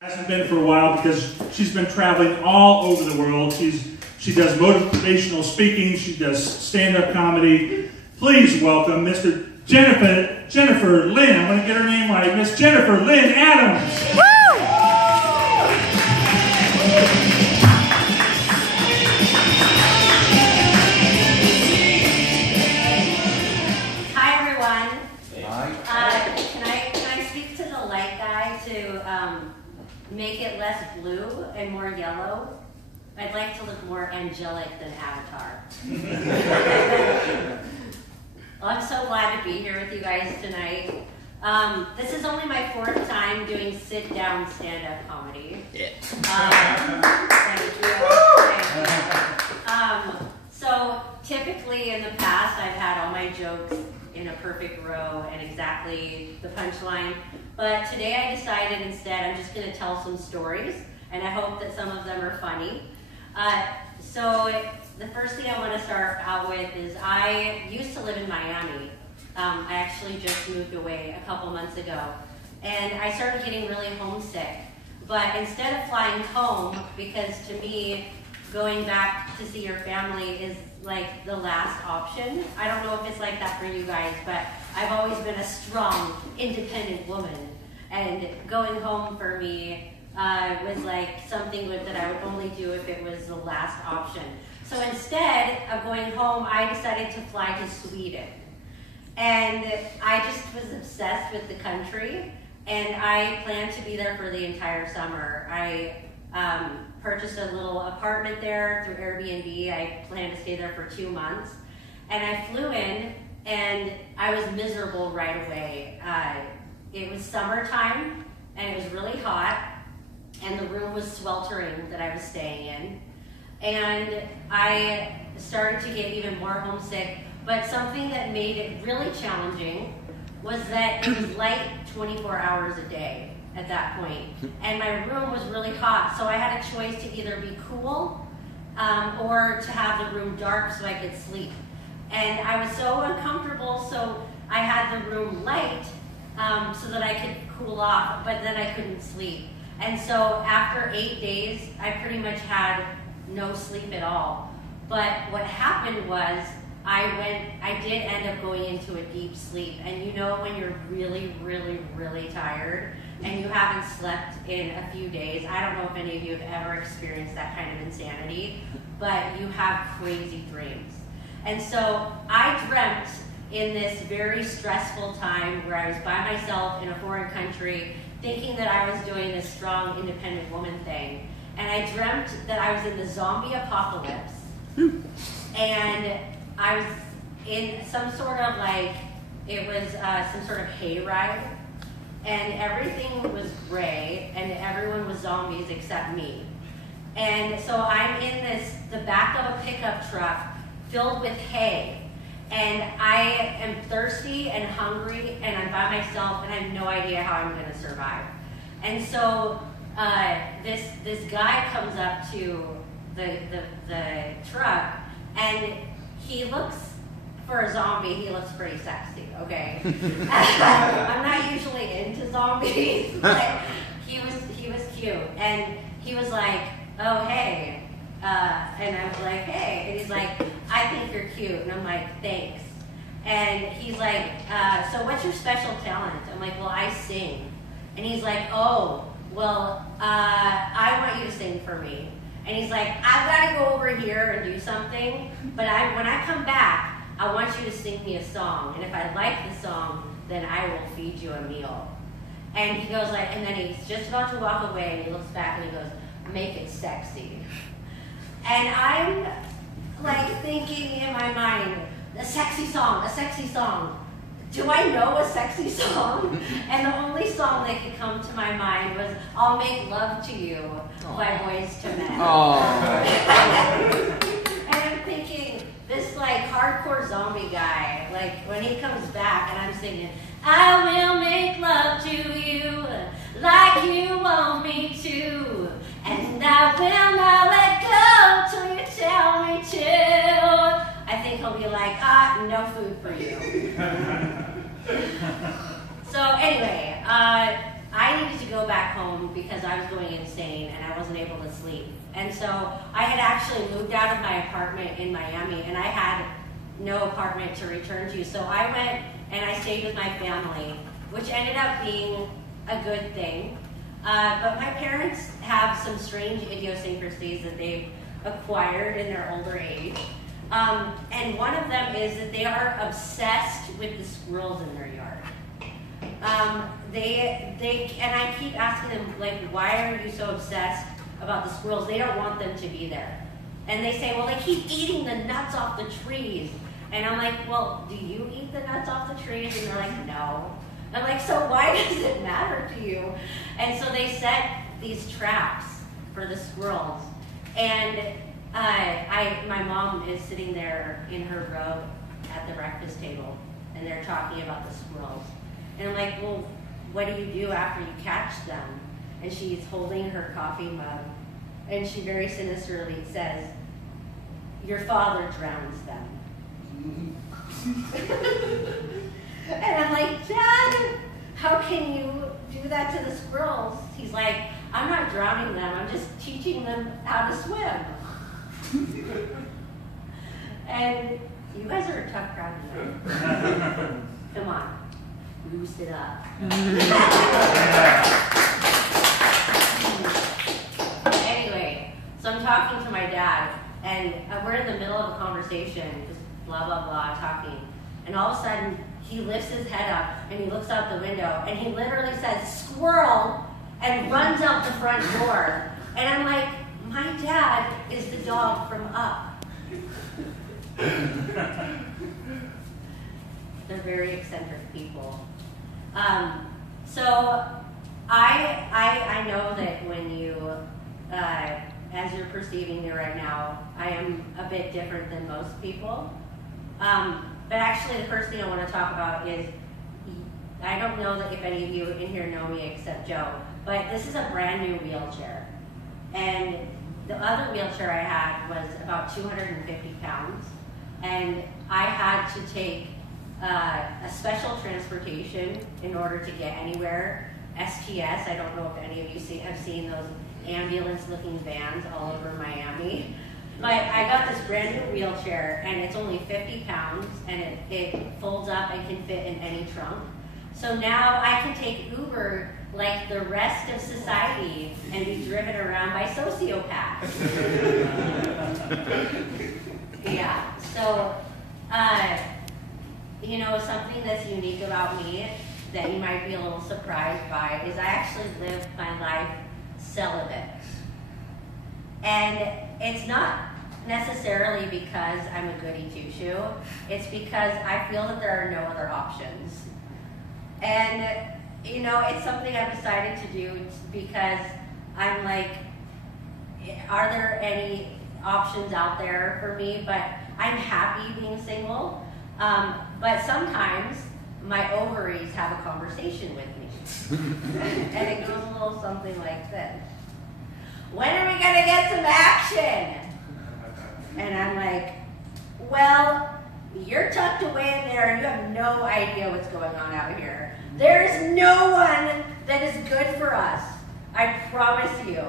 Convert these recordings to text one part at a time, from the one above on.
Hasn't been for a while because she's been traveling all over the world. She does motivational speaking. She does stand-up comedy. Please welcome Jennifer Lynn. I'm going to get her name right. Miss Jennifer Lynn Adams. Hi everyone. Hi. Can I speak to the light guy to make it less blue and more yellow? I'd like to look more angelic than Avatar. Well, I'm so glad to be here with you guys tonight. This is only my 4th time doing sit-down stand-up comedy. Yeah. Thank you. So typically in the past, I've had all my jokes in a perfect row and exactly the punchline. But today I decided instead I'm just going to tell some stories, and I hope that some of them are funny. So the first thing I want to start out with is I used to live in Miami. I actually just moved away a couple months ago, and I started getting really homesick. But instead of flying home, because to me, going back to see your family is like the last option. I don't know if it's like that for you guys, but I've always been a strong, independent woman. And going home for me was like something that I would only do if it was the last option. So instead of going home, I decided to fly to Sweden. And I just was obsessed with the country, and I planned to be there for the entire summer. I purchased a little apartment there through Airbnb. I planned to stay there for 2 months. And I flew in, and I was miserable right away. It was summertime, and it was really hot, and the room was sweltering that I was staying in. And I started to get even more homesick, but something that made it really challenging was that it was light 24 hours a day at that point. And my room was really hot, so I had a choice to either be cool or to have the room dark so I could sleep. And I was so uncomfortable, so I had the room light so that I could cool off, but then I couldn't sleep. And so after 8 days, I pretty much had no sleep at all. But what happened was I did end up going into a deep sleep. And you know when you're really, really, really tired and you haven't slept in a few days, I don't know if any of you have ever experienced that kind of insanity, but you have crazy dreams. And so I dreamt in this very stressful time where I was by myself in a foreign country, thinking that I was doing this strong, independent woman thing. And I dreamt that I was in the zombie apocalypse. And I was in some sort of some sort of hayride. And everything was gray, and everyone was zombies except me. And so I'm in the back of a pickup truck filled with hay. And I am thirsty and hungry, and I'm by myself, and I have no idea how I'm going to survive. And so this guy comes up to the truck, and he looks, for a zombie, he looks pretty sexy, okay? I'm not usually into zombies, but he was cute. And he was like, oh, hey. And I was like, hey. And he's like, I think you're cute. And I'm like, thanks. And he's like, so what's your special talent? I'm like, well, I sing. And he's like, oh, well, I want you to sing for me. And he's like, I've got to go over here and do something, but when I come back, I want you to sing me a song. And if I like the song, then I will feed you a meal. And he goes like, and then he's just about to walk away, and he looks back and he goes, make it sexy. And I'm like thinking in my mind, a sexy song, a sexy song. Do I know a sexy song? And the only song that could come to my mind was I'll Make Love to You by Boyz II Men. And I'm thinking, this like hardcore zombie guy, like when he comes back and I'm singing, I will make love to you like you want me to, and I will not let go till you tell me to. I think he'll be like, no food for you. So anyway, I I needed to go back home because I was going insane and I wasn't able to sleep. And so I had actually moved out of my apartment in Miami, and I had no apartment to return to. So I went and I stayed with my family, which ended up being a good thing. But my parents have some strange idiosyncrasies that they've acquired in their older age. And one of them is that they are obsessed with the squirrels in their yard. And I keep asking them, like, why are you so obsessed about the squirrels? They don't want them to be there. And they say, well, they keep eating the nuts off the trees. And I'm like, well, do you eat the nuts off the trees? And they're like, no. I'm like, so why does it matter to you? And so they set these traps for the squirrels. And my mom is sitting there in her robe at the breakfast table, and they're talking about the squirrels. And I'm like, well, what do you do after you catch them? And she's holding her coffee mug, and she very sinisterly says, your father drowns them. And I'm like, Dad, how can you do that to the squirrels? He's like, I'm not drowning them, I'm just teaching them how to swim. And you guys are a tough crowd tonight. Come on, boost it up. Anyway, so I'm talking to my dad, and we're in the middle of a conversation, just blah, blah, blah, talking. And all of a sudden, he lifts his head up, and he looks out the window, and he literally says, squirrel, and runs out the front door. And I'm like, my dad is the dog from Up. They're very eccentric people. So I know that when you, as you're perceiving me right now, I am a bit different than most people. But actually, the first thing I want to talk about is, I don't know that if any of you in here know me except Joe, but this is a brand new wheelchair. And the other wheelchair I had was about 250 pounds. And I had to take a special transportation in order to get anywhere. STS, I don't know if any of you have seen those ambulance-looking vans all over Miami. But I got this brand new wheelchair, and it's only 50 pounds, and it folds up and can fit in any trunk. So now I can take Uber like the rest of society and be driven around by sociopaths. Yeah, so, something that's unique about me that you might be a little surprised by is I actually live my life celibate. And it's not necessarily because I'm a goody two-shoe. It's because I feel that there are no other options. And, it's something I've decided to do because I'm like, are there any options out there for me? But I'm happy being single. But sometimes my ovaries have a conversation with me. And it goes a little something like this. When are we gonna get some action? And I'm like, well, you're tucked away in there and you have no idea what's going on out here. There's no one that is good for us. I promise you.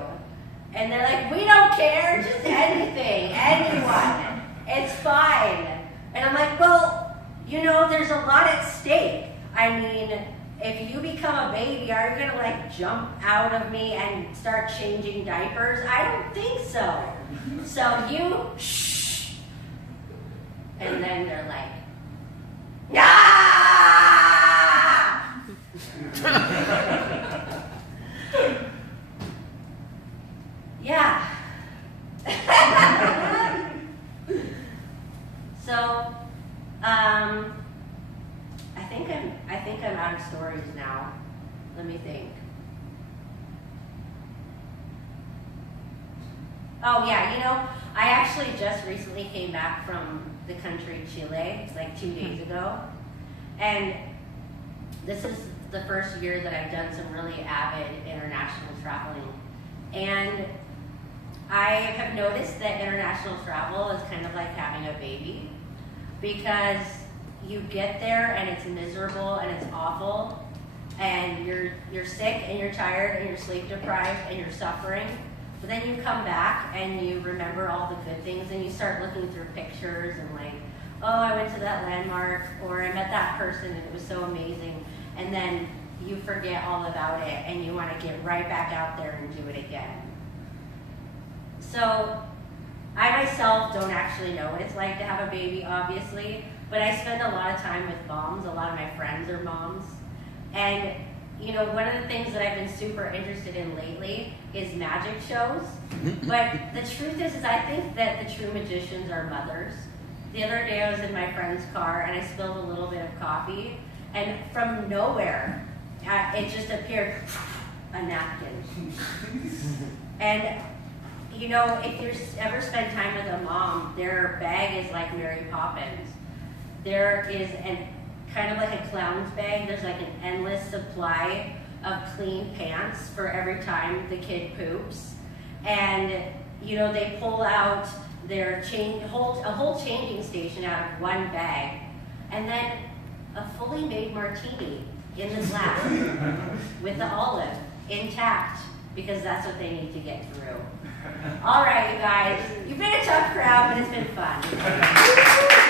And they're like, we don't care, just anything, anyone. It's fine. And I'm like, well, there's a lot at stake. I mean, if you become a baby, are you gonna jump out of me and start changing diapers? I don't think so. So you, shh. And then they're like, ah! Yeah. So, I think I'm out of stories now. Let me think. Oh yeah, I actually just recently came back from the country Chile, 2 days ago. And this is the first year that I've done some really avid international traveling. And I have noticed that international travel is kind of like having a baby, because you get there and it's miserable and it's awful, and you're sick and you're tired and you're sleep deprived and you're suffering. But then you come back and you remember all the good things and you start looking through pictures and like, oh, I went to that landmark, or I met that person and it was so amazing. And then you forget all about it and you want to get right back out there and do it again. So I myself don't actually know what it's like to have a baby, obviously, but I spend a lot of time with moms. A lot of my friends are moms. And you know, one of the things that I've been super interested in lately is magic shows. But the truth is I think that the true magicians are mothers. The other day I was in my friend's car and I spilled a little bit of coffee, and from nowhere, it just appeared a napkin. And you know, if you ever spend time with a mom, their bag is like Mary Poppins. There is kind of like a clown's bag. There's like an endless supply of clean pants for every time the kid poops. And you know, they pull out their a whole changing station out of one bag, and then a fully made martini in the glass with the olive intact, because that's what they need to get through. All right, you guys, you've been a tough crowd, but it's been fun.